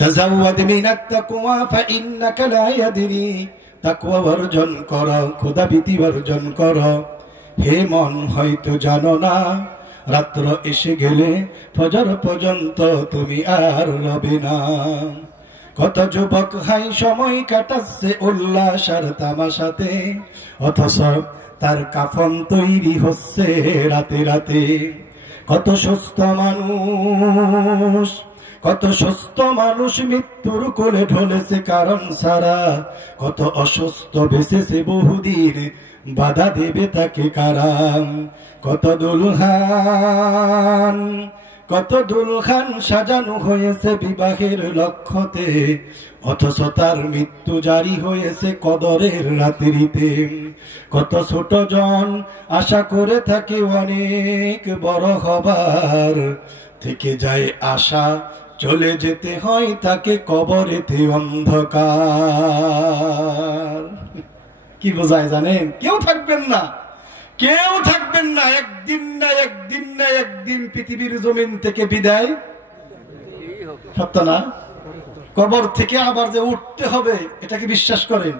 তাযাওয়াদ মিনাত তাকওয়া ফাইন্নাকা লা ইয়াদরি, তাকওয়া অর্জন করো, খোদাভীতি অর্জন করো। হে মন হয়তো জানো না, রাত্র এসে গেলে ফজর পর্যন্ত তুমি আর রবে না। কত যুবক হাই সময় কাটাচ্ছে উল্লাস আর তামাশাতে, অথচ তার কাফন তৈরি হচ্ছে রাতে রাতে। কত সুস্থ মানুষ, কত সুস্থ মানুষ মৃত্যুর কোলে ঢলেছে কারণ ছাড়া। কত অসুস্থ বেঁচেছে বহুদিন, বাধা দেবে তাকে কারাম। কত দুলহান, কত দুলহান সাজানো হয়েছে বিবাহের লক্ষ্যতে, অথচ তার মৃত্যু জারি হয়েছে কদরের রাত্রিতে। কত ছোট জন আশা করে থাকে অনেক বড় হবার, থেকে যায় আশা চলে যেতে হয় তাকে কবরেতে অন্ধকার। কি বোঝায় জানেন? কেউ থাকবেন না, কেউ থাকবেন না। একদিন না একদিন না একদিন পৃথিবীর জমিন থেকে বিদায়, সত্য না? কবর থেকে আবার যে উঠতে হবে, এটা কি বিশ্বাস করেন?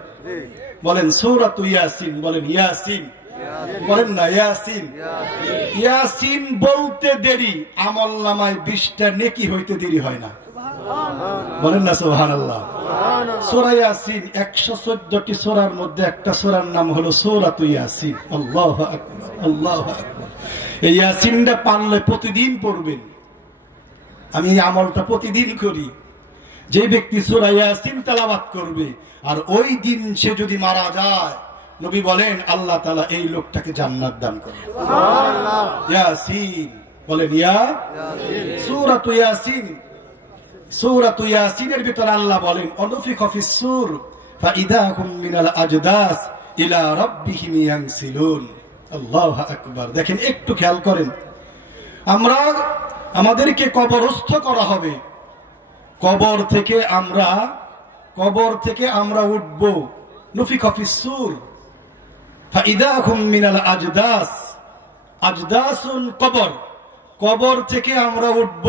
বলেন সূরাতু ইয়াসিন, বলেন ইয়াসিন, বলেন না ইয়াসিন। ইয়াসিন বলতে দেরি, আমলনামায় 20টা নেকি হইতে দেরি হয় না। বলেন না সুবহানাল্লাহ। সূরা ইয়াসিন 114টি সূরার মধ্যে একটা সূরার নাম হলো সূরাতু ইয়াসিন। আল্লাহু আকবার, আল্লাহু আকবার। এই ইয়াসিনটা পারলে প্রতিদিন পড়বেন। আমি এই আমলটা প্রতিদিন করি। যে ব্যক্তি সূরা ইয়াসিন তেলাওয়াত করবে আর ওই দিন সে যদি মারা যায়, নবী বলেন আল্লাহ তাআলা এই লোকটাকে জান্নাত দান করবেন। সুবহানাল্লাহ। ইয়াসিন, বলেন ইয়া সূরাতু ইয়াসিন। সূরাতু ইয়াসিনের ভিতরে আল্লাহ বলেন অনুফিখা ফিস সূর ফাইদা হুম মিনাল আজদাস ইলা রাব্বিহিম ইয়ানসিলুন। আল্লাহু আকবার। দেখেন, একটু খেয়াল করেন, আমাদেরকে কবরস্থ করা হবে। কবর থেকে আমরা উঠব। নুফিখা ফিস সূর ফাইদা হুম মিনাল আজদাস, আজদাসুল কবর, কবর থেকে আমরা উঠব।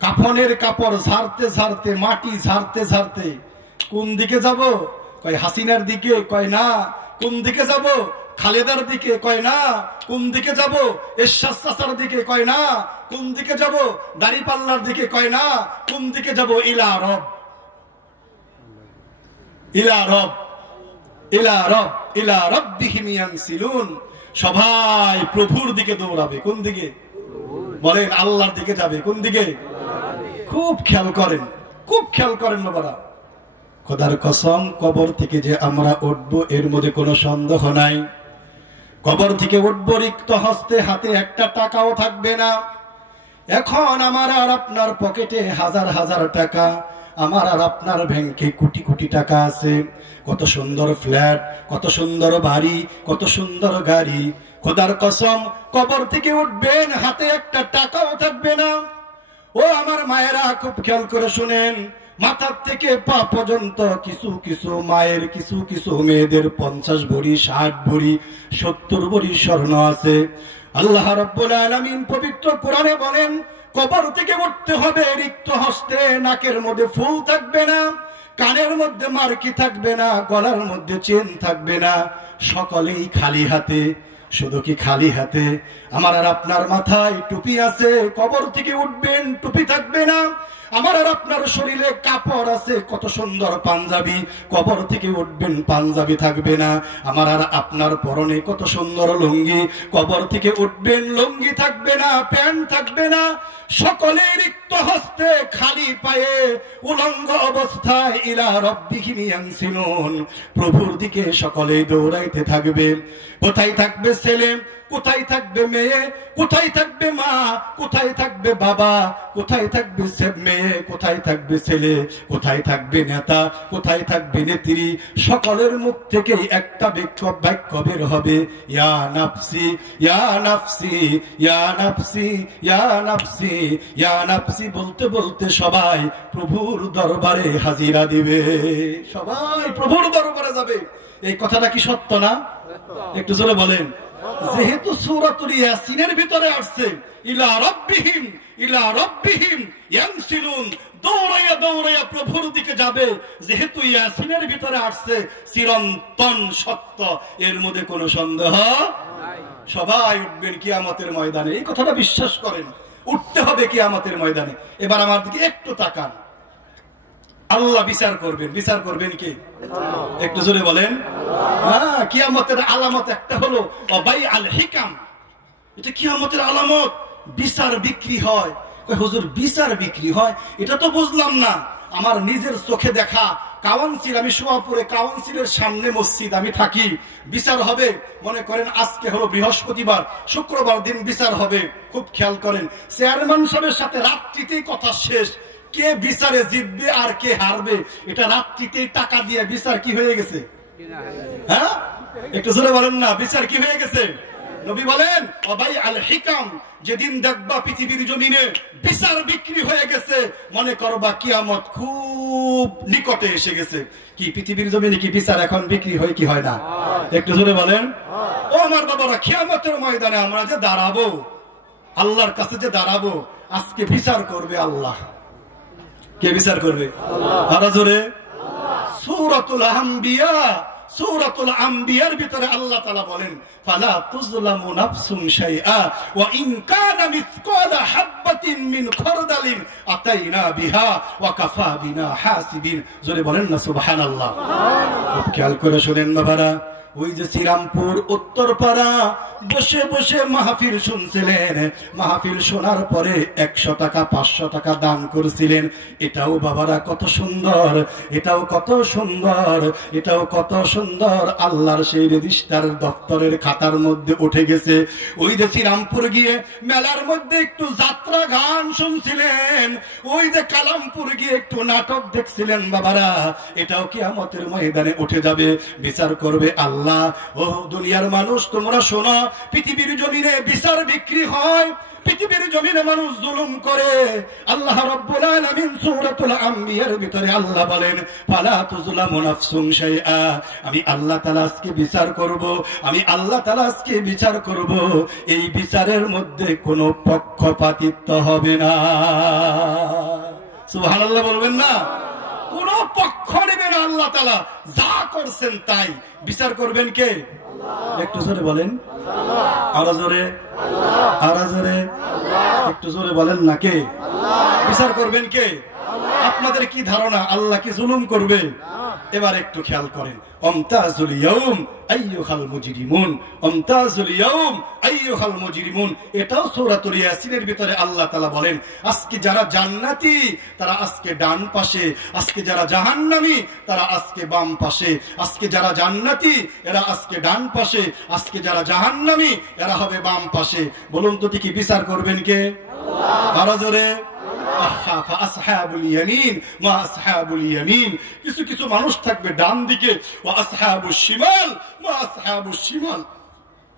কাফনের কাপড় ঝাড়তে ঝাড়তে, মাটি ঝাড়তে ঝাড়তে কোন দিকে যাব? কয় হাসিনার দিকে, কয় না। কোন দিকে যাব? খালেদার দিকে, কয় না। কোন দিকে যাব? এরশাদ চাচার দিকে, কয় না। কোন দিকে যাব? দাড়িপাল্লার দিকে, কয় না। কোন দিকে যাব? ইলা রব, ইলা রব, ইলা রব, ইলা রাব্বিহিম ইয়ানসিলুন। সবাই প্রভুর দিকে দৌড়াবে। কোন দিকে? বলেন আল্লাহর দিকে যাবে। কোন দিকে? খুব খেয়াল করেন, খুব খেয়াল করেন বাবারা। খোদার কসম, কবর থেকে যে আমরা উঠব এর মধ্যে কোনো সন্দেহ নাই। কবর থেকে উঠব রিক্ত হস্তে, হাতে একটা টাকাও থাকবে না। এখন আমার আর আপনার পকেটে হাজার হাজার টাকা, আমার আর আপনার ব্যাংকে কোটি কোটি টাকা আছে। কত সুন্দর ফ্ল্যাট, কত সুন্দর বাড়ি, কত সুন্দর গাড়ি। খোদার কসম, কবর থেকে উঠবেন, হাতে একটা টাকাও থাকবে না। ও আমার মায়েরা, খুব খেয়াল করে শুনেন, মাথার থেকে পা পর্যন্ত কিছু কিছু মায়ের, কিছু কিছু মেয়েদের 50 ভরি, 60 ভরি, 70 ভরি স্বর্ণ আছে। আল্লাহ রাব্বুল আলামিন পবিত্র কোরআনে বলেন কবর থেকে উঠতে হবে রিক্ত হস্তে। নাকের মধ্যে ফুল থাকবে না, কানের মধ্যে মার্কি থাকবে না, গলার মধ্যে চেন থাকবে না, সকলেই খালি হাতে। শুধু কি খালি হাতে? আমার আর আপনার মাথায় টুপি আছে। কবর থেকে উঠবেন, টুপি থাকবে না। আমার আর আপনার শরীরে কাপড় আছে, কত সুন্দর পাঞ্জাবি। কবর থেকে উঠবেন, পাঞ্জাবি থাকবে না। আমার আর আপনার পরনে কত সুন্দর লুঙ্গি। কবর থেকে উঠবেন, লুঙ্গি থাকবে না, প্যান্ট থাকবে না। সকলে রিক্ত হস্তে, খালি পায়ে, উলঙ্গ অবস্থায় ইলা রাব্বিহিম ইয়ানসিলুন, প্রভুর দিকে সকলেই দৌড়াইতে থাকবে। কোথায় থাকবে ছেলে, কোথায় থাকবে মেয়ে, কোথায় থাকবে মা, কোথায় থাকবে বাবা, কোথায় থাকবে মেয়ে, কোথায় থাকবে ছেলে, কোথায় থাকবে নেতা, কোথায় থাকবে নেত্রী। সকলের মুখ থেকে একটা বাক্য বের হবে, ইয়া নাফসি, ইয়া নাফসি, ইয়া নাফসি, ইয়া নাফসি, ইয়া নাফসি। বলতে বলতে সবাই প্রভুর দরবারে হাজিরা দিবে। সবাই প্রভুর দরবারে যাবে। এই কথাটা কি সত্য না? একটু জোরে বলেন। যেহেতু সূরাতুল ইয়াসিনের ভিতরে আসছে ইলা রাব্বিহিম ইয়ানসিলুন, দৌড়াইয়া দৌড়াইয়া প্রভুর দিকে যাবে, যেহেতু ইয়াসিনের ভিতরে আসছে চিরন্তন সত্য, এর মধ্যে কোনো সন্দেহ নাই। সবাই উঠবেন কিয়ামতের ময়দানে, এই কথাটা বিশ্বাস করেন, উঠতে হবে কিয়ামতের ময়দানে। এবার আমার দিকে একটু তাকান, আল্লাহ বিচার করবেন। বিচার করবেন কি? একটু জোরে বলেন। হ্যাঁ, কিয়ামতের আলামত একটা হলো বাই আল হিকাম, এটা কিয়ামতের আলামত। বিচার বিক্রি হয়। হুজুর বিচার বিক্রি হয়, এটা তো বুঝলাম না। আমার নিজের চোখে দেখা কাউন্সিল, আমি সোয়াপুরে কাউন্সিলের সামনে মসজিদ আমি থাকি, বিচার হবে। মনে করেন আজকে হলো বৃহস্পতিবার, শুক্রবার দিন বিচার হবে। খুব খেয়াল করেন, চেয়ারম্যান সাহেবের সাথে রাত্রিতেই কথা শেষ, কে বিচারে জিতবে আর কে হারবে এটা রাত্রিতেই টাকা দিয়ে বিচার কি হয়ে গেছে? হ্যাঁ, একটু জোরে বলেন না, বিচার কি হয়ে গেছে? নবী বলেন অবাই আল হিকাম, যেদিন দেখবা পৃথিবীর জমিনে বিচার বিক্রি হয়ে গেছে, মনে করবা কিয়ামত খুব নিকটে এসে গেছে। কি পৃথিবীর জমিনে কি বিচার এখন বিক্রি হয় কি হয় না? একটু জোরে বলেন। ও আমার বাবারা, কিয়ামতের ময়দানে আমরা যে দাঁড়াবো, আল্লাহর কাছে যে দাঁড়াবো, আজকে বিচার করবে আল্লাহ। কে বিচার করবে? আরো জোরে। সূরাতুল আম্বিয়া, সূরাতুল আম্বিয়ার ভিতরে আল্লাহ তাআলা বলেন ফালা তুজলামু নাফসুন শাইআ ওয়া ইন কানা মিসকালা হাববাতিন মিন খারদালিন আতাইনা বিহা ওয়া কাফা বিনা হাসিবিন। জোরে বলেন না সুবহানাল্লাহ। খুব খেয়াল করে শুনেন বাবারা, ওই যে শ্রীরামপুর উত্তরপাড়া বসে বসে মাহফিল শুনছিলেন, মাহফিল শোনার পরে 100 টাকা 500 টাকা দান করেছিলেন। এটাও বাবারা কত সুন্দর, এটাও কত সুন্দর, এটাও কত সুন্দর, আল্লাহর সেই রেজিস্টার দপ্তরের খাতার মধ্যে উঠে গেছে। ওই যে শ্রীরামপুর গিয়ে মেলার মধ্যে একটু যাত্রা গান শুনছিলেন, ওই যে কালামপুর গিয়ে একটু নাটক দেখছিলেন বাবারা, এটাও কিয়ামতের ময়দানে উঠে যাবে, বিচার করবে আল্লাহ। ও দুনিয়ার মানুষ, তোমরা শোনো, পৃথিবীর জমিনে বিচার বিক্রি হয়, পৃথিবীর জমিনে মানুষ জুলুম করে। আল্লাহ রাব্বুল আলামিন সূরাতুল আম্বিয়ার ভিতরে আল্লাহ বলেন ফালা তুজলামু নাফসুন শাইআ, আমি আল্লাহ তাআলা আজকে বিচার করব, আমি আল্লাহ তাআলা আজকে বিচার করব। এই বিচারের মধ্যে কোনো পক্ষপাতিত্ব হবে না। সুবহানাল্লাহ বলবেন না? কোন পক্ষ নেবে না আল্লাহ তাআলা, যা করছেন তাই বিচার করবেন কে? একটু জোরে বলেন। আরো জোরে, আরো জোরে, একটু জোরে বলেন না। কে বিচার করবেন? কে? আপনাদের কি ধারণা আল্লাহ কি জুলুম করবে? এবার একটু খেয়াল করেন, আমতাজুল ইয়াউম আইয়ুহাল মুজরিমুন, আমতাজুল ইয়াউম আইয়ুহাল মুজরিমুন, এটাও সূরাতুল ইয়াসিনের ভিতরে আল্লাহ তাআলা বলেন আজকে যারা জান্নাতি তারা আজকে ডান পাশে, আজকে যারা জাহান্নামী তারা আজকে বাম পাশে, আজকে যারা জান্নাতি এরা আজকে ডান পাশে, আজকে যারা জাহান্নামী এরা হবে বাম পাশে। বলুন তো কি বিচার করবেন কে? আল্লাহ। আরো জোরে। কিছু কিছু মানুষ থাকবে ডান দিকে,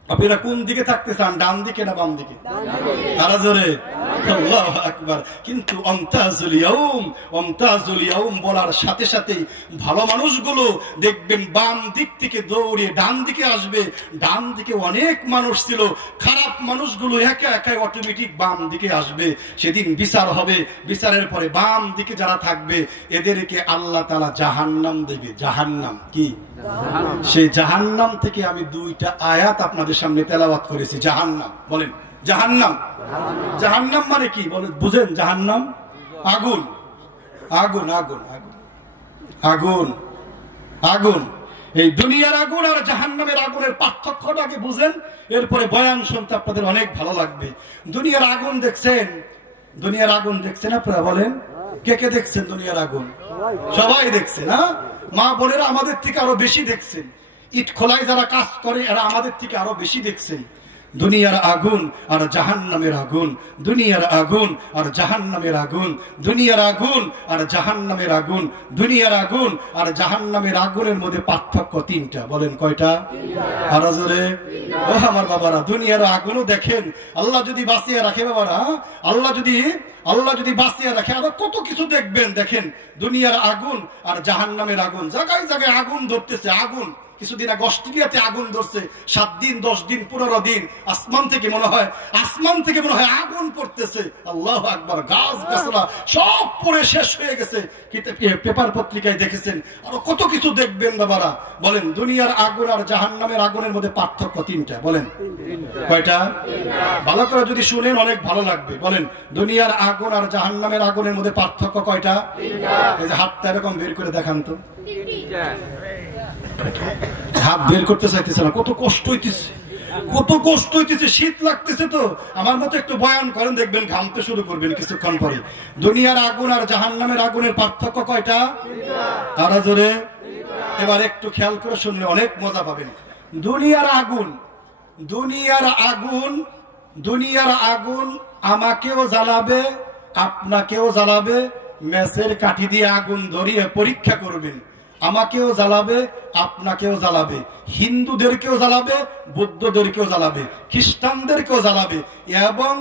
আপনারা কোন দিকে থাকতে চান, ডান দিকে না বাম দিকে? আল্লাহু আকবার। কিন্তু আমতাজুল ইয়াউম বলার সাথে সাথেই ভালো মানুষগুলো দেখবেন বাম দিক থেকে দৌড়িয়ে ডান দিকে আসবে। ডান দিকে অনেক মানুষ ছিল, খারাপ মানুষগুলো একা একা অটোমেটিক বাম দিকে আসবে। সেদিন বিচার হবে, বিচারের পরে বাম দিকে যারা থাকবে এদেরকে আল্লাহ তাআলা জাহান্নাম দেবে। জাহান্নাম কি? সেই জাহান্নাম থেকে আমি 2টা আয়াত আপনাদের সামনে তেলাওয়াত করেছি। জাহান্নাম বলেন, জাহান্নাম। জাহান্নাম মানে কি বলেন? বুঝেন? জাহান্নাম আগুন, আগুন, আগুন, আগুন, আগুন, আগুন। এই দুনিয়ার আগুন আর জাহান্নামের আগুনের পার্থক্যটা আগে বুঝেন, এরপরে বয়ান শুনতে আপনাদের অনেক ভালো লাগবে। দুনিয়ার আগুন দেখছেন? দুনিয়ার আগুন দেখছেন আপনারা? বলেন কে কে দেখছেন দুনিয়ার আগুন? সবাই দেখছে না? মা বোনেরা আমাদের থেকে আরো বেশি দেখছেন, ইট খোলায় যারা কাজ করে এরা আমাদের থেকে আরো বেশি দেখছেন। দুনিয়ার আগুন আর জাহান্নামের আগুন, দুনিয়ার আগুন আর জাহান্নামের আগুন, দুনিয়ার আগুন আর জাহান্নামের আগুন, দুনিয়ার আগুন আর জাহান্নামের আগুনের মধ্যে পার্থক্য 3টা। বলেন কয়টা? আরো জোরে। ও আমার বাবারা, দুনিয়ার আগুনও দেখেন আল্লাহ যদি বাঁচিয়ে রাখে বাবারা, আল্লাহ যদি বাঁচিয়ে রাখে আরো কত কিছু দেখবেন। দেখেন দুনিয়ার আগুন আর জাহান্নামের আগুন, জায়গায় জায়গায় আগুন ধরতেছে। আগুন কিছুদিন আগে অস্ট্রেলিয়াতে আগুন ধরছে, 7 দিন 10 দিন 15 দিন আসমান থেকে মনে হয় আগুন পড়তেছে। আল্লাহু আকবার, গাছ গাছরা সব পড়ে শেষ হয়ে গেছে। পেপার পত্রিকায় দেখেছেন, আরো কত কিছু দেখবেন বাবারা। বলেন দুনিয়ার আগুন আর জাহান্নামের আগুনের মধ্যে পার্থক্য 3টা। বলেন কয়টা? ভালো করে যদি শুনেন অনেক ভালো লাগবে। বলেন দুনিয়ার আগুন আর জাহান্নামের আগুনের মধ্যে পার্থক্য কয়টা? এই যে হাতটা এরকম বের করে দেখান তো। হাত বের করতে চাইতেছে না, কত কষ্ট হইতেছে, শীত লাগতেছে। তো আমার মতো একটু বয়ান করেন, দেখবেন ঘামতে শুরু করবেন কিছুক্ষণ পরে। দুনিয়ার আগুন আর জাহান্নামের আগুনের পার্থক্য কয়টা? তারা জোরে এবার একটু খেয়াল করে শুনলে অনেক মজা পাবেন। দুনিয়ার আগুন আমাকেও জ্বালাবে, আপনাকেও জ্বালাবে। ম্যাচের কাঠি দিয়ে আগুন ধরিয়ে পরীক্ষা করবেন। আমাকেও জ্বালাবে, আপনাকেও জ্বালাবে, হিন্দুদেরকেও জ্বালাবে, বৌদ্ধদেরকেও জ্বালাবে, খ্রিস্টানদেরকেও জ্বালাবে, এবং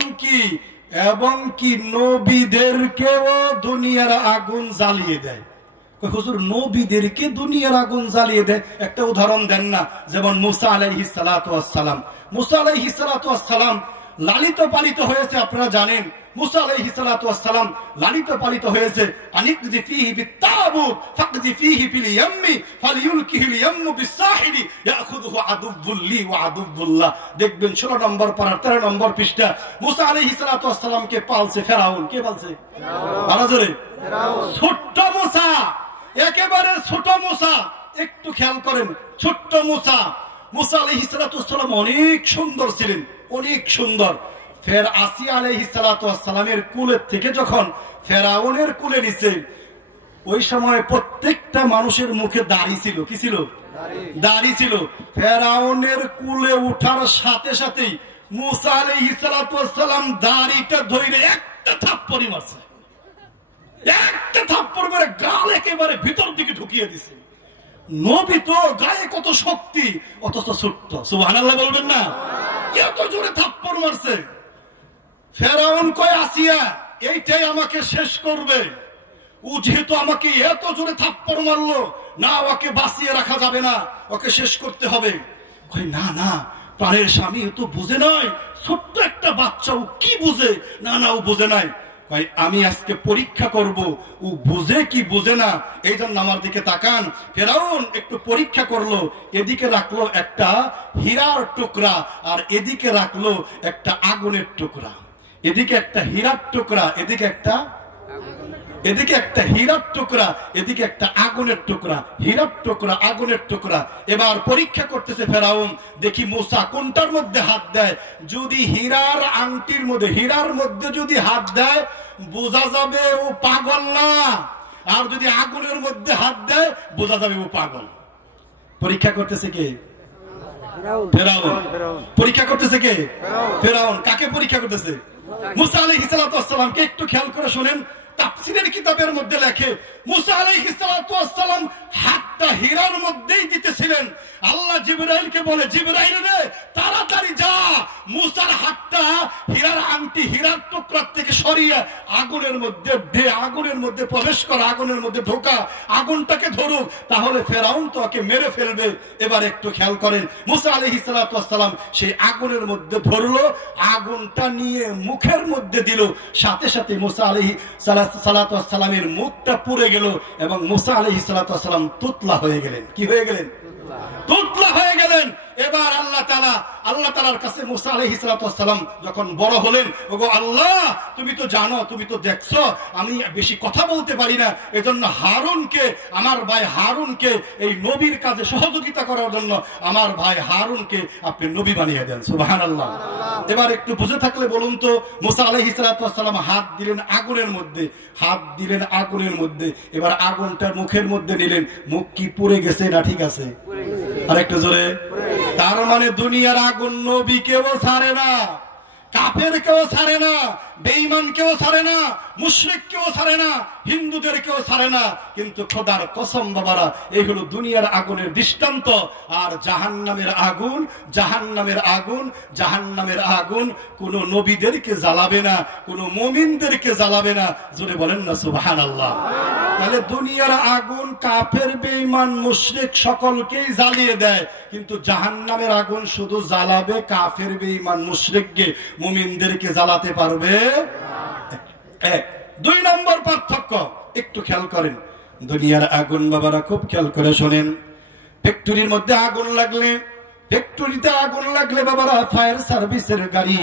কি নবীদেরকেও দুনিয়ার আগুন জ্বালিয়ে দেয়। হুজুর নবীদেরকে দুনিয়ার আগুন জ্বালিয়ে দেয়, একটা উদাহরণ দেন না। যেমন মুসা আলাইহিস সালাতু ওয়াস সালাম লালিত পালিত হয়েছে, আপনারা জানেন। মুসা আলাইহিস সালাতু ওয়াস সালাম লালিত পালিত হয়েছে। আনিকজি ফীহি বিত্তাবুত ফাকজি ফীহি ফিল ইয়াম্মি ফালিয়ুলকিহিল ইয়াম্মু বিসাহিলি ইয়াখুযুহু আদুউল লি ওয়া আদুউল্লাহ। দেখবেন 16 নম্বর পারা 13 নম্বর পৃষ্ঠা। মুসা আলাইহিস সালাতু ওয়াস সালামকে পালছে ফেরাউন। কে পালছে? ফেরাউন। ছোট্ট মুসা, একেবারে ছোট মুসা। একটু খেয়াল করেন, ছোট্ট মুসা আলাইহিস সালাতু ওয়াস সালাম অনেক সুন্দর ছিলেন, অনেক সুন্দর। ফের আসিয়া আলাইহিস সালাতু ওয়াস সালামের কুলের থেকে যখন ফেরাউনের কুলে নিছে, ওই সময় প্রত্যেকটা মানুষের মুখে দাড়ি ছিল। কি ছিল? দাড়ি ছিল। ফেরাউনের কুলে উঠার সাথে সাথেই মুসা আলাইহিস সালাতু ওয়াস সালাম দাড়িটা ধরে একটা থাপ্পড় মারছে। একটা থাপ্পড় মেরে গাল একেবারে ভিতর দিকে ঢুকিয়ে দিছে। নবী তো গায়ে কত শক্তি, অথচ ছোট্ট। সুবহানাল্লাহ বলবেন না? এত জোরে থাপ্পড় মারছে। ফেরাউন কয় আসিয়া এইটাই আমাকে শেষ করবে। ও যেহেতু আমাকে এত জোরে থাপ্পড় মারলো, না ওকে বাঁচিয়ে রাখা যাবে না, ওকে শেষ করতে হবে। কয় না না, প্রাণের স্বামী তো বুঝে নাই, ছোট্ট একটা বাচ্চা, ও কি বুঝে? না ও বুঝে নাই। আমি আজকে পরীক্ষা করব ও বুঝে কি বুঝে না, এই জন্য আমার দিকে তাকান। ফেরাউন একটু পরীক্ষা করলো, এদিকে রাখলো একটা হীরার টুকরা আর এদিকে রাখলো একটা আগুনের টুকরা। এদিকে একটা হীরার টুকরা, এদিকে একটা হীরার টুকরা, এদিকে একটা আগুনের টুকরা। হীরার টুকরা, আগুনের টুকরা। এবার পরীক্ষা করতেছে ফেরাউন, দেখি মুসা কোনটার মধ্যে হাত দেয়। যদি হীরার আংটির মধ্যে, হীরার মধ্যে যদি হাত দেয়, বোঝা যাবে ও পাগল না। আর যদি আগুনের মধ্যে হাত দেয়, বোঝা যাবে ও পাগল। পরীক্ষা করতেছে কে? ফেরাউন। পরীক্ষা করতেছে কে? ফেরাউন। কাকে পরীক্ষা করতেছে? মুসা আলাইহিস সালাতু ওয়াস সালামকে। একটু খেয়াল করে শুনেন, তাফসীরের কিতাবের মধ্যে লেখে মুসা আলাইহিস সালাতু ওয়াস সালাম হাতটা হীরার মধ্যেই দিতেছিলেন। আল্লাহ জিবরাইলকে বলে, জিবরাইল রে তাড়াতাড়ি যা, মুসার হাতটা হীরার আংটি, হীরার টুকরা থেকে সরিয়ে আগুনের মধ্যে দে, আগুনের মধ্যে প্রবেশ কর, আগুনের মধ্যে ঢোকা, আগুনটাকে ধরুক, তাহলে ফেরাউন তো ওকে মেরে ফেলবে। এবার একটু খেয়াল করেন, মুসা আলাইহিস সালাতু ওয়াস সালাম সেই আগুনের মধ্যে ধরলো, আগুনটা নিয়ে মুখের মধ্যে দিল, সাথে সাথে মুসা আলাইহিস সালাতু ওয়াস সালামের মুখটা পুড়ে গেল এবং মুসা আলাইহিস সালাতু ওয়াস সালাম তুতলা হয়ে গেলেন। কি হয়ে গেলেন? তুতলা হয়ে গেলেন। এবার আল্লাহ তাআলার কাছে মুসা আলাইহিস সালাতু ওয়াস সালাম যখন বড় হলেন, ওগো আল্লাহ, তুমি তো জানো, তুমি তো দেখছো আমি বেশি কথা বলতে পারি না, এজন্য হারুনকে, আমার ভাই হারুনকে এই নবীর কাজে সহযোগিতা করার জন্য আমার ভাই হারুনকে আপনি নবী বানিয়ে দেন। সুবহানাল্লাহ। এবার একটু বুঝে থাকলে বলুন তো, মুসা আলাইহিস সালাতু ওয়াস সালাম হাত দিলেন আগুনের মধ্যে, হাত দিলেন আগুনের মধ্যে। এবার আগুনটা মুখের মধ্যে নিলেন, মুখ কি পুড়ে গেছে না ঠিক আছে? আর একটু জোরে। তার মানে দুনিয়ার আগুন নবীকেও ছাড়ে না, কাফেরকেও ছাড়ে না, বেঈমানকেও ছাড়ে না, মুশরিককেও ছাড়ে না, হিন্দুদেরকেও ছাড়ে না। কিন্তু খোদার কসম বাবারা, এই হলো দুনিয়ার আগুনের দৃষ্টান্ত। আর জাহান্নামের আগুন, জাহান্নামের আগুন, জাহান্নামের আগুন কোন নবীদেরকে জ্বালাবে না, কোন মুমিনদেরকে জ্বালাবে না। জোরে বলেন না সুবহানাল্লাহ। তাহলে দুনিয়ার আগুন কাফের বেঈমান মুশরিক সকলকেই জ্বালিয়ে দেয়, কিন্তু জাহান্নামের আগুন শুধু জ্বালাবে কাফের বেঈমান মুশরিককে, মুমিনদেরকে জ্বালাতে পারবে না। দুই নম্বর পার্থক্য একটু খেয়াল করেন। দুনিয়ার আগুন বাবারা খুব খেয়াল করে শোনেন, ফ্যাক্টরির মধ্যে আগুন লাগলে, ফ্যাক্টরিতে আগুন লাগলে বাবারা ফায়ার সার্ভিসের গাড়ি,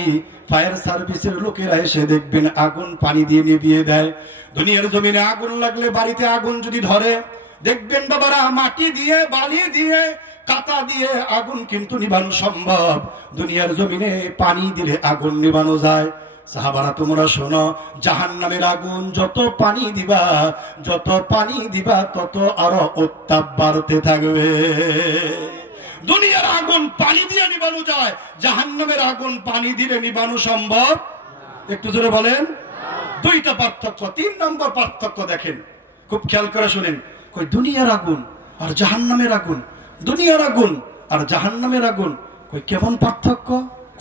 ফায়ার সার্ভিসের লোকেরা এসে দেখবেন আগুন পানি দিয়ে নিভিয়ে দেয়। দুনিয়ার জমিনে আগুন লাগলে, বাড়িতে আগুন যদি ধরে, দেখবেন বাবারা মাটি দিয়ে, বালি দিয়ে, কাঁটা দিয়ে আগুন কিন্তু নিভানো সম্ভব। দুনিয়ার জমিনে পানি দিলে আগুন নিভানো যায়। সাহাবারা তোমরা শোনো, জাহান্নামের আগুন যত পানি দিবা, যত পানি দিবা তত আরো উত্তাপ বাড়তে থাকবে। দুনিয়ার আগুন পানি দিয়ে নিবানো যায়, জাহান্নামের আগুন পানি দিলে নিবানো সম্ভব? একটু জোরে বলেন। দুইটা পার্থক্য। তিন নম্বর পার্থক্য দেখেন, খুব খেয়াল করে শুনেন। কই দুনিয়ার আগুন আর জাহান্নামের আগুন, দুনিয়ার আগুন আর জাহান্নামের আগুন, কই কেমন পার্থক্য,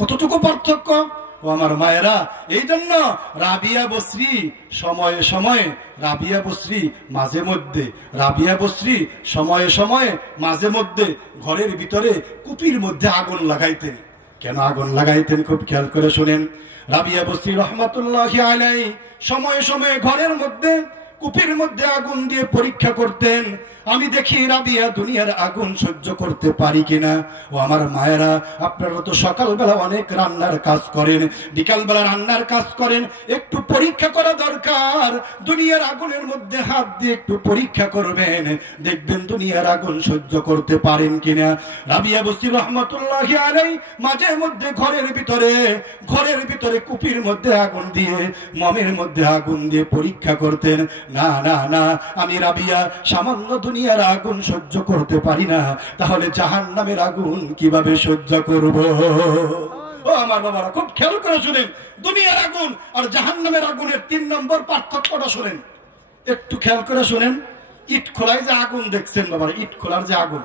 কতটুকু পার্থক্য? ও আমার মায়েরা, এই জন্য রাবিয়া বসরি সময়ে সময়ে, রাবিয়া বসরি মাঝে মধ্যে, রাবিয়া বসরি সময়ে সময়ে মাঝে মধ্যে ঘরের ভিতরে কুপির মধ্যে আগুন লাগাইতেন। কেন আগুন লাগাইতেন খুব খেয়াল করে শুনেন। রাবিয়া বসরি রহমাতুল্লাহি আলাইহি সময়ে সময়ে ঘরের মধ্যে কুপির মধ্যে আগুন দিয়ে পরীক্ষা করতেন, আমি দেখি রাবিয়া দুনিয়ার আগুন সহ্য করতে পারি কিনা। ও আমার মায়েরা, আপনারা তো সকালবেলা অনেক রান্নার কাজ করেন, বিকালবেলা রান্নার কাজ করেন, একটু পরীক্ষা করা দরকার। দুনিয়ার আগুনের মধ্যে হাত দিয়ে একটু পরীক্ষা করবেন, দেখবেন দুনিয়ার আগুন সহ্য করতে পারেন কিনা। রাবিয়া বসরি রহমাতুল্লাহি আলাইহি মাঝে মধ্যে ঘরের ভিতরে কুপির মধ্যে আগুন দিয়ে, মমের মধ্যে আগুন দিয়ে পরীক্ষা করতেন। না না না, আমি রাবিয়া সামান্য দুনিয়ার আগুন সহ্য করতে পারি না, তাহলে জাহান্নামের আগুন কিভাবে সহ্য করব? ও আমার বাবারা, খুব খেয়াল করে শুনেন, দুনিয়ার আগুন আর জাহান্নামের আগুনের তিন নম্বর পার্থক্যটা শুনেন, একটু খেয়াল করে শুনেন। ইট খোলায় যে আগুন দেখছেন বাবারা, ইট খোলার যে আগুন,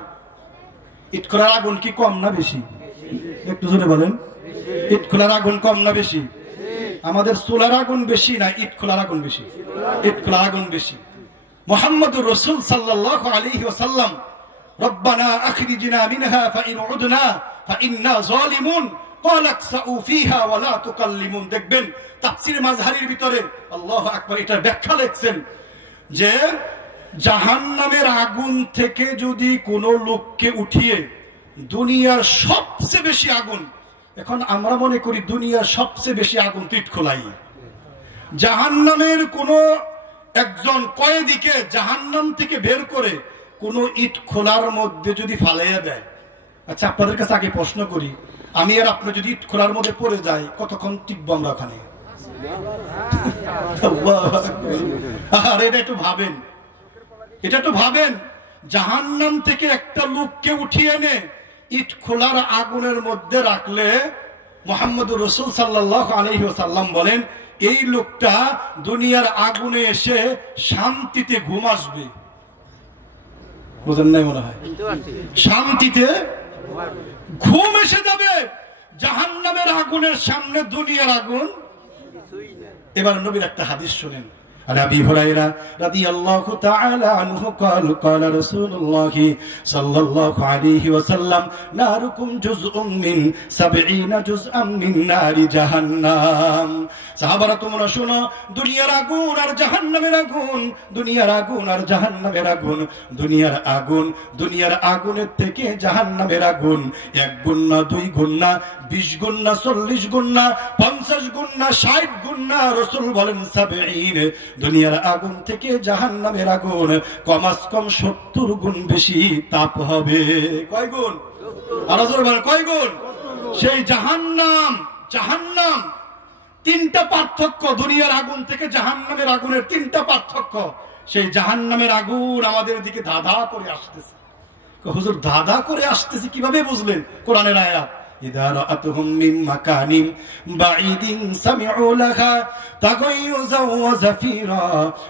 ইট খোলার আগুন কি কম না বেশি? একটু জোরে বলেন। ইট খোলার আগুন কম না বেশি? আমাদের চুলার আগুন বেশি না ইট খোলার আগুন বেশি? ইট খোলার আগুন বেশি। মুহাম্মদুর রাসূল সাল্লাল্লাহু আলাইহি ওয়াসাল্লাম, রব্বানা আখরিজনা মিনহা ফাইন উদনা ফাইন্না যালিমুন ক্বালা আকসাউ ফিহা ওয়া লা তুকাল্লিমুন। দেখবেন তাফসীর মাযহারির ভিতরে আল্লাহু আকবার এটা ব্যাখ্যা লিখছেন যে জাহান্নামের আগুন থেকে যদি কোনো লোককে উঠিয়ে, দুনিয়ার সবচেয়ে বেশি আগুন, এখন আমরা মনে করি দুনিয়ার সবচেয়ে বেশি আগুন তো ইট খোলাই, জাহান্নামের কোন একজন কয়েদিকে জাহান্নাম থেকে বের করে কোন ইট খোলার মধ্যে যদি ফালাইয়া দেয়, আচ্ছা আপনাদের কাছে আগে প্রশ্ন করি, আমি আর আপনি যদি ইট খোলার মধ্যে পড়ে যাই, কতক্ষণ টিকবো আমরা ওখানে? আর এটা একটু ভাবেন, এটা একটু ভাবেন, জাহান্নাম থেকে একটা লোককে উঠিয়ে এনে ইট খোলার আগুনের মধ্যে রাখলে মুহাম্মদুর রাসূল সাল্লাল্লাহু আলাইহি ওয়াসাল্লাম বলেন এই লোকটা দুনিয়ার আগুনে এসে শান্তিতে ঘুম আসবে। বুঝেন নাই মনে হয়? শান্তিতে ঘুম এসে যাবে জাহান্নামের আগুনের সামনে, দুনিয়ার আগুন। এবার নবীর একটা হাদিস শুনেন। عن أبي هريرة رضي الله تعالى عنه قال قال رسول الله صلى الله عليه وسلم ناركم جزء من 70 جزءا من نار جهنم। সাহাবারা তোমরা শোনো, দুনিয়ার আগুন আর জাহান্নামের আগুন, দুনিয়ার আগুন আর জাহান্নামের আগুন, দুনিয়ার আগুন, দুনিয়ার আগুনের থেকে জাহান্নামের আগুন 1 গুণ না, 2 গুণ না, 20 গুণ না, 40 গুণ না, 50 গুণ না, 60 গুণ না, রাসূল বলেন 70। দুনিয়ার আগুন থেকে জাহান্নামের আগুন কমাস কম 70 গুণ বেশি তাপ হবে। কয় গুণ? আর বলেন কয় গুণ? সেই জাহান্নাম, জাহান্নাম তিনটা পার্থক্য, দুনিয়ার আগুন থেকে জাহান্নামের আগুনের তিনটা পার্থক্য। সেই জাহান্নামের আগুন আমাদের দিকে ধাঁধা করে আসতেছে। হুজুর ধাঁধা করে আসতেছে কিভাবে বুঝলেন? কোরআনের আয়াত, إذا رأتهم من مكان بعيد سمعوا لها تغيظا وزفيرا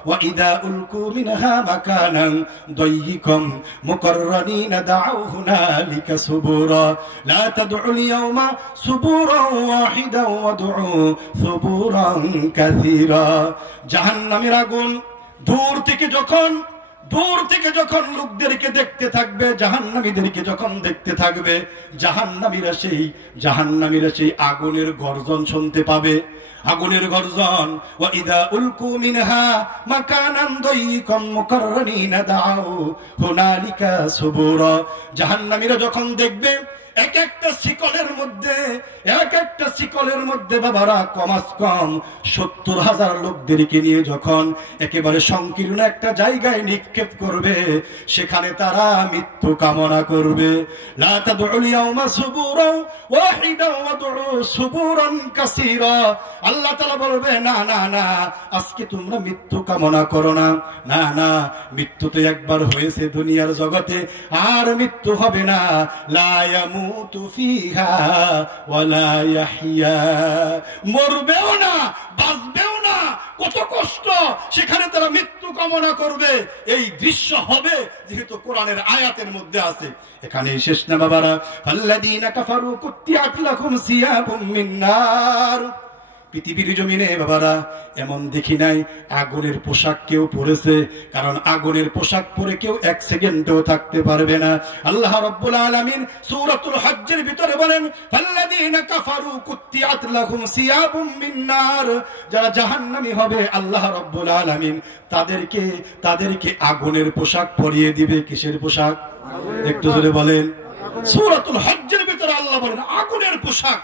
وإذا ألقوا منها مكانا ضيقا مقرنين دعوا هنالك ثبورا لا تدعوا اليوم ثبورا واحدا وادعوا ثبورا كثيرا। জাহান্নামের আগুন দূর থেকে যখন লোকদেরকে দেখতে থাকবে, জাহান্নামীদেরকে যখন দেখতে থাকবে, জাহান্নামীরা সেই আগুনের গর্জন শুনতে পাবে, আগুনের গর্জন। ওয়া ইদা উলকু মিনহা মাকানান দাইকাম মুকাররানিনা দাউ হুনালিকা সুবুরা। জাহান্নামীরা যখন দেখবে এক একটা শিকলের মধ্যে বাবারা কমাস কম 70,000 লোকদেরকে নিয়ে যখন একেবারে সংকীর্ণ একটা জায়গায় নিক্ষেপ করবে, সেখানে তারা মৃত্যু কামনা করবে। লা তাদউল ইয়াওমা সুবুরা ওয়াহিদা ওয়াদউ সুবুরান কাসীরা। আল্লাহ তাআলা বলবে, না না না, আজকে তোমরা মৃত্যু কামনা করো না, না না, মৃত্যু তো একবার হয়েছে দুনিয়ার জগতে, আর মৃত্যু হবে না। লা ইয়ামুতু ফিহা ওয়ালা ইয়াহইয়া। মরবেও না, বাঁচবেও না, কত কষ্ট সেখানে তারা মৃত্যু কামনা করবে। এই দৃশ্য হবে যেহেতু কোরআনের আয়াতের মধ্যে আছে। এখানে শেষ না বাবারা। আল্লাযীনা কাফারু কুত্তিয়াত লাহুম সিয়াবুম মিন নার। পৃথিবীর জমিনে বাবারা এমন দেখি নাই আগুনের পোশাক কেউ পরেছে, কারণ আগুনের পোশাক পরে কেউ এক সেকেন্ডও থাকতে পারবে না। আল্লাহ রাব্বুল আলামিন সূরাতুল হজ্জের ভিতরে বলেন, ফাল্লাযীনা কাফারু কুত্তিয়াত লাহুম সিয়াবুম মিন নার। যারা জাহান্নামী হবে আল্লাহ রাব্বুল আলামিন তাদেরকে আগুনের পোশাক পরিয়ে দিবে। কিসের পোশাক? একটু জোরে বলেন। সূরাতুল হজ্জের ভিতরে আল্লাহ বলেন আগুনের পোশাক,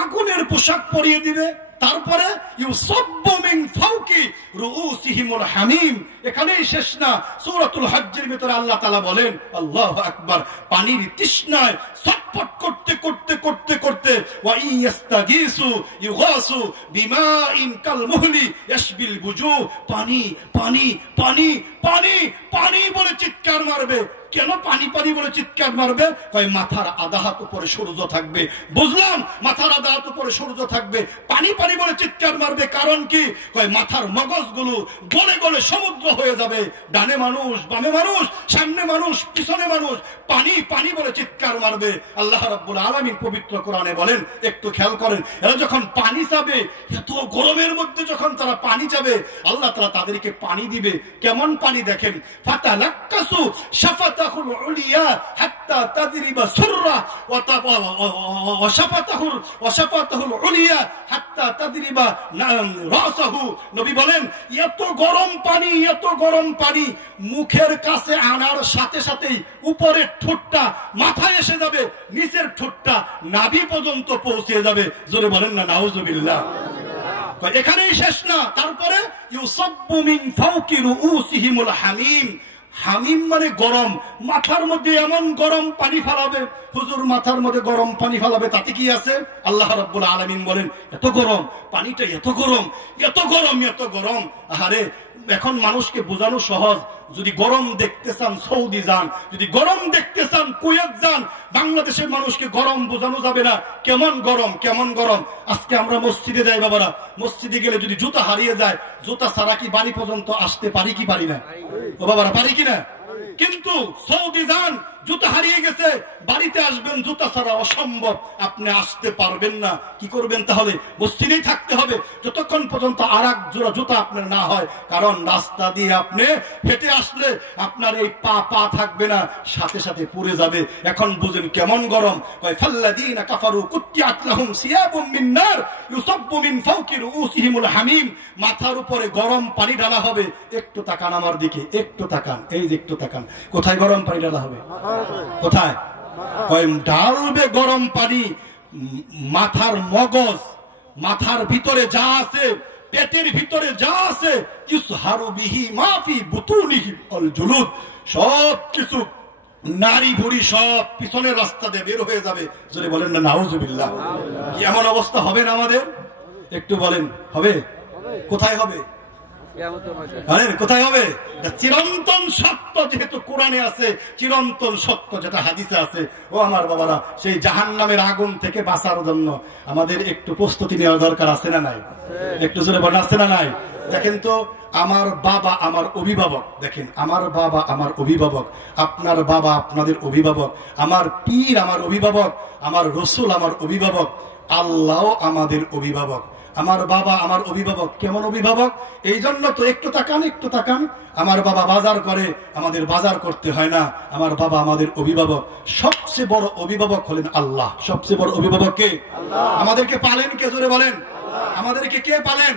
আগুনের পোশাক পরিয়ে দিবে। তারপরে ইউসাব্বু মিন ফাওকি রুউসিহিমুল হামিম। এখানেই শেষ না, সূরাতুল হজ্জের ভিতরে আল্লাহ তাআলা বলেন, আল্লাহু আকবার, পানির তৃষ্ণায় ছটফট করতে করতে করতে করতে ওয়া ইয়াস্তাগীসু ইউগাসু বিমাইন কালমুহলি ইয়াশবিল বুজু। পানি পানি পানি পানি পানি বলে চিৎকার মারবে। কেন পানি পানি বলে চিৎকার মারবে? কয় মাথার আধা হাত উপরে সূর্য থাকবে। বুঝলাম, মাথার আধা হাত উপরে সূর্য থাকবে, পানি পানি বলে চিৎকার মারবে। কারণ কি? কয় মাথার মগজগুলো গলে গলে সমুদ্র হয়ে যাবে। ডানে মানুষ, বামে মানুষ, সামনে মানুষ, পিছনে মানুষ, পানি পানি বলে চিৎকার মারবে। আল্লাহ রাব্বুল আলামিন পবিত্র কোরআনে বলেন, একটু খেয়াল করেন, এরা যখন পানি চাবে, এত গরমের মধ্যে যখন তারা পানি চাবে, আল্লাহ তাআলা তাদেরকে পানি দিবে। কেমন পানি দেখেন, ফাতালাক্কাসু শাফাতাহুল উলিয়া হাত্তা তাদরিবা সুররা ওয়া শাফাতাহুল উলিয়া হাত্তা তাদরিবা রাসাহু। নবী বলেন, এত গরম পানি মুখের কাছে আনার সাথে সাথেই উপরের ঠোঁটটা মাথায় এসে যাবে, নিচের ঠোঁটটা নাভি পর্যন্ত পৌঁছে যাবে। জোরে বলেন না নাউজুবিল্লাহ। এখানেই শেষ না, তারপরে ইউসাব্বু মিন ফাওকি রুউসিহিমুল হামিম। হামিম মানে গরম। মাথার মধ্যে এমন গরম পানি ফেলাবে, হুজুর মাথার মধ্যে গরম পানি ফেলাবে, তাতে কি আছে? আল্লাহ রাব্বুল আলামিন বলেন, এত গরম পানিটা, এত গরম, এত গরম, এত গরম। আরে এখন মানুষকে বোঝানো সহজ। যদি গরম দেখতে চান সৌদি যান, যদি গরম দেখতে চান কুয়েত যান। বাংলাদেশের মানুষকে গরম বোঝানো যাবে না। কেমন গরম, কেমন গরম। আজকে আমরা মসজিদে যাই বাবারা, মসজিদে গেলে যদি জুতা হারিয়ে যায়, জুতা ছাড়া কি বাড়ি পর্যন্ত আসতে পারি কি পারি না? ও বাবারা, পারি কিনা? কিন্তু সৌদি যান, জুতা হারিয়ে গেছে, বাড়িতে আসবেন জুতা ছাড়া অসম্ভব, আপনি আসতে পারবেন না। কি করবেন তাহলে? মসজিদেই থাকতে হবে যতক্ষণ পর্যন্ত আর এক জোড়া জুতা আপনার না হয়। কারণ রাস্তা দিয়ে আপনি হেঁটে আসলে আপনার এই পা থাকবে না, সাথে সাথে পুড়ে যাবে। এখন বুঝেন কেমন গরম। ফাল্লাযীনা কাফারু কুত্তিয়াত লাহুম সিয়াবুম মিন নার ইউসাব্বু মিন ফাওকি রুউসিহিমুল হামিম। মাথার উপরে গরম পানি ঢালা হবে। একটু তাকান আমার দিকে, একটু তাকান, এই যে একটু তাকান, কোথায় গরম পানি ঢালা হবে? কোথায়? ঢালবে গরম পানি মাথার মগজ, মাথার ভিতরে যা আছে, পেটের ভিতরে যা আছে, ইসহারু বিহি মা ফি বুতুনিহি আল জুলুদ, সব কিছু নারী ভুড়ি সব পিছনের রাস্তা দিয়ে বের হয়ে যাবে। যদি বলেন না নাউজুবিল্লাহ। কি এমন অবস্থা হবে না আমাদের? একটু বলেন, হবে? কোথায় হবে? কোথায় হবে? চিরন্তন সত্য যেহেতু কোরআনে আছে, চিরন্তন সত্য যেটা হাদিসে আছে। ও আমার বাবারা, সেই জাহান্নামের আগুন থেকে বাঁচার জন্য আমাদের একটু প্রস্তুতি নেওয়া দরকার আছে না নাই? একটু জোরে বলেন, আছে না নাই? দেখেন তো, আমার বাবা আমার অভিভাবক, দেখেন আমার বাবা আমার অভিভাবক, আপনার বাবা আপনাদের অভিভাবক, আমার পীর আমার অভিভাবক, আমার রসুল আমার অভিভাবক, আল্লাহ আমাদের অভিভাবক। আমার বাবা আমার অভিভাবক। কেমন অভিভাবক? এই জন্য তো একটু তাকান, আমার বাবা বাজার করে, আমাদের বাজার করতে হয় না। আমার বাবা আমাদের অভিভাবক। সবচেয়ে বড় অভিভাবক হলেন আল্লাহ। সবচেয়ে বড় অভিভাবক কে? আমাদেরকে পালেন কে? জোরে বলেন। আমাদেরকে কে পালেন?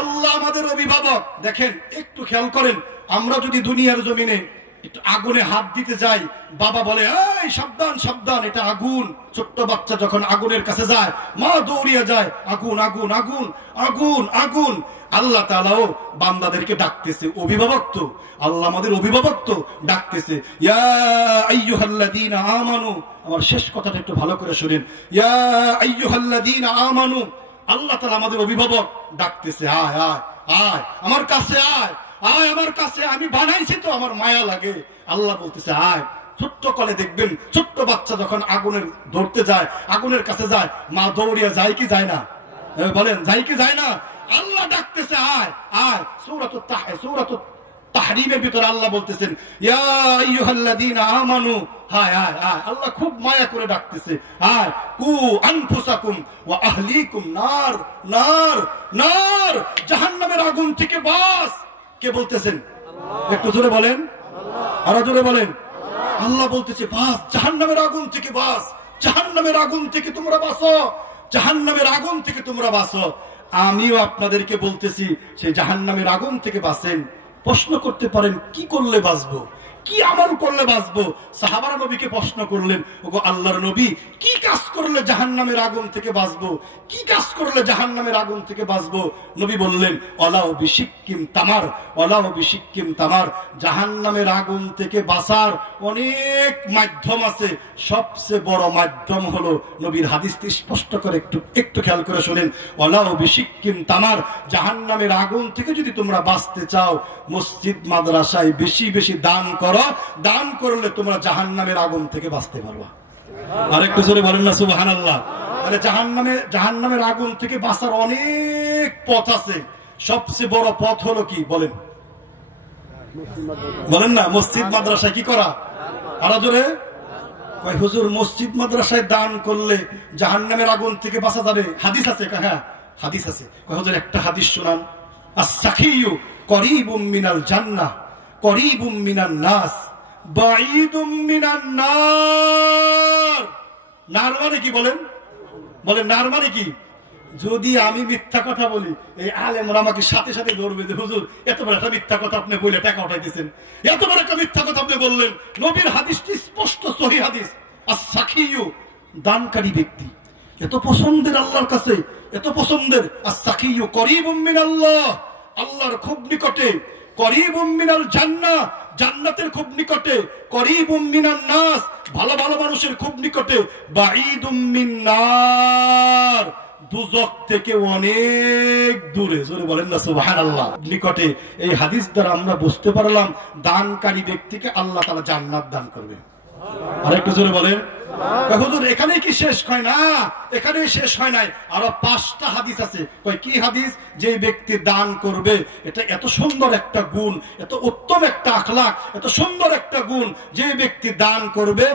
আল্লাহ আমাদের অভিভাবক। দেখেন, একটু খেয়াল করেন, আমরা যদি দুনিয়ার জমিনে একটু আগুনে হাত দিতে যাই, বাবা বলে এই সাবধান সাবধান, এটা আগুন। ছোট্ট বাচ্চা যখন আগুনের কাছে যায়, মা দৌড়িয়ে যায়, আগুন আগুন আগুন আগুন আগুন। আল্লাহ তাআলাও বান্দাদেরকে ডাকতেছে, অভিভাবক তো আল্লাহ আমাদের অভিভাবক তো ডাকতেছে, ইয়া আইয়ুহাল্লাযীনা আমানু। আমার শেষ কথাটা একটু ভালো করে শুনেন, ইয়া আইয়ুহাল্লাযীনা আমানু। আল্লাহ তাআলা আমাদের অভিভাবক ডাকতেছে, আয় আয় আয় আমার কাছে আয়, আয় আমার কাছে, আমি বানাইছি তো, আমার মায়া লাগে। আল্লাহ বলতেছে আয়। ছোট্ট কলে দেখবেন, ছোট্ট বাচ্চা যখন আগুনের ধরতে যায়, আগুনের কাছে যায়, মা দৌড়িয়া যায় কি যায় না? বলেন, যায় কি যায় না? আল্লাহ ডাকতেছে আয় আয়। সূরাতুত তাহরীমের ভিতরে আল্লাহ বলতেছেন, ইয়া আইয়ুহাল্লাযীনা আমানু, হায় আয় আয়। আল্লাহ খুব মায়া করে ডাকতেছে, আয়। কু আনফুসাকুম ওয়া আহলিকুম নার, নার নার, জাহান্নামের আগুন থেকে বাঁচ। কে বলতেছেন? একটু জোরে বলেন, আরো জোরে বলেন। আল্লাহ বলতেছে বাঁচ, জাহান্নামের আগুন থেকে বাঁচ, জাহান্নামের আগুন থেকে তোমরা বাঁচো, জাহান্নামের আগুন থেকে তোমরা বাঁচো। আমিও আপনাদেরকে বলতেছি, সেই জাহান্নামের আগুন থেকে বাঁচেন। প্রশ্ন করতে পারেন, কি করলে বাঁচবো, কি আমল করলে বাঁচবো? সাহাবারা নবীকে প্রশ্ন করলেন, ওগো আল্লাহর নবী, কি কাজ করলে জাহান্নামের আগুন থেকে বাঁচবো, কি কাজ করলে জাহান্নামের আগুন থেকে বাঁচবো? নবী বললেন, ওয়ালাউ বিশিক্কিম তামার, ওয়ালাউ বিশিক্কিম তামার। জাহান্নামের আগুন থেকে বাঁচার অনেক মাধ্যম আছে, সবচেয়ে বড় মাধ্যম হলো, নবীর হাদিসটি স্পষ্ট করে একটু খেয়াল করে শুনেন, ওয়ালাউ বিশিক্কিম তামার। জাহান্নামের আগুন থেকে যদি তোমরা বাঁচতে চাও, মসজিদ মাদ্রাসায় বেশি বেশি দান করো। দান করলে তোমরা জাহান্নামের আগুন থেকে বাঁচতে পারবা। আরেকটু জোরে বলেন না সুবহানাল্লাহ। তাহলে জাহান্নামের আগুন থেকে বাঁচার অনেক পথ আছে। সবচেয়ে বড় পথ হলো কি বলেন? বলেন না, মসজিদ মাদ্রাসায় কি করা? আরো জোরে। কয় হুজুর, মসজিদ মাদ্রাসায় দান করলে জাহান্নামের আগুন থেকে বাঁচা যাবে? হাদিস আছে। হ্যাঁ হাদিস আছে। কয় হুজুর, একটা হাদিস শোনান। আস-সাখিয়্যু করিবুম মিনাল জান্নাহ করিবুম মিনান নাস বাঈদুম মিনান নার। নার মানে কি বলেন? বলেন, নার মানে কি? যদি আমি মিথ্যা কথা বলি, এই আলেমরা আমাকে সাথে সাথে ধরবে যে হুজুর এত বড় একটা মিথ্যা কথা আপনি বলে টাকা উঠাইতেছেন, এত বড় একটা মিথ্যা কথা আপনি বললেন। নবীর হাদিসটি স্পষ্ট সহিহ হাদিস। আস-সাখিয়্যু, দানকারী ব্যক্তি, এত পছন্দের আল্লাহর কাছে, এত পছন্দের। আস-সাখিয়্যু করিবুম মিনাল্লাহ, আল্লাহর খুব নিকটে। করিবুম মিনাল জান্নাহ, জান্নাতের খুব নিকটে। করিবুম মিনান নাস, ভালো ভালো মানুষের খুব নিকটে। বাঈদুম মিন নার, দুজক থেকে অনেক দূরে। জোরে বলেন না সুবহানাল্লাহ। নিকটে। এই হাদিস দ্বারা আমরা বুঝতে পারলাম, দানকারী ব্যক্তিকে আল্লাহ তাআলা জান্নাত দান করবে। আরেকটু জোরে বলেন। হুজুর এখানে কি শেষ হয় না? এখানে শেষ হয় নাই, আরো 5টা হাদিস আছে। কই কি হাদিস? যে ব্যক্তি দান করবে, এটা এত সুন্দর একটা গুণ, এত উত্তম একটা আখলাক, এত সুন্দর একটা গুণ, যে ব্যক্তি দান করবে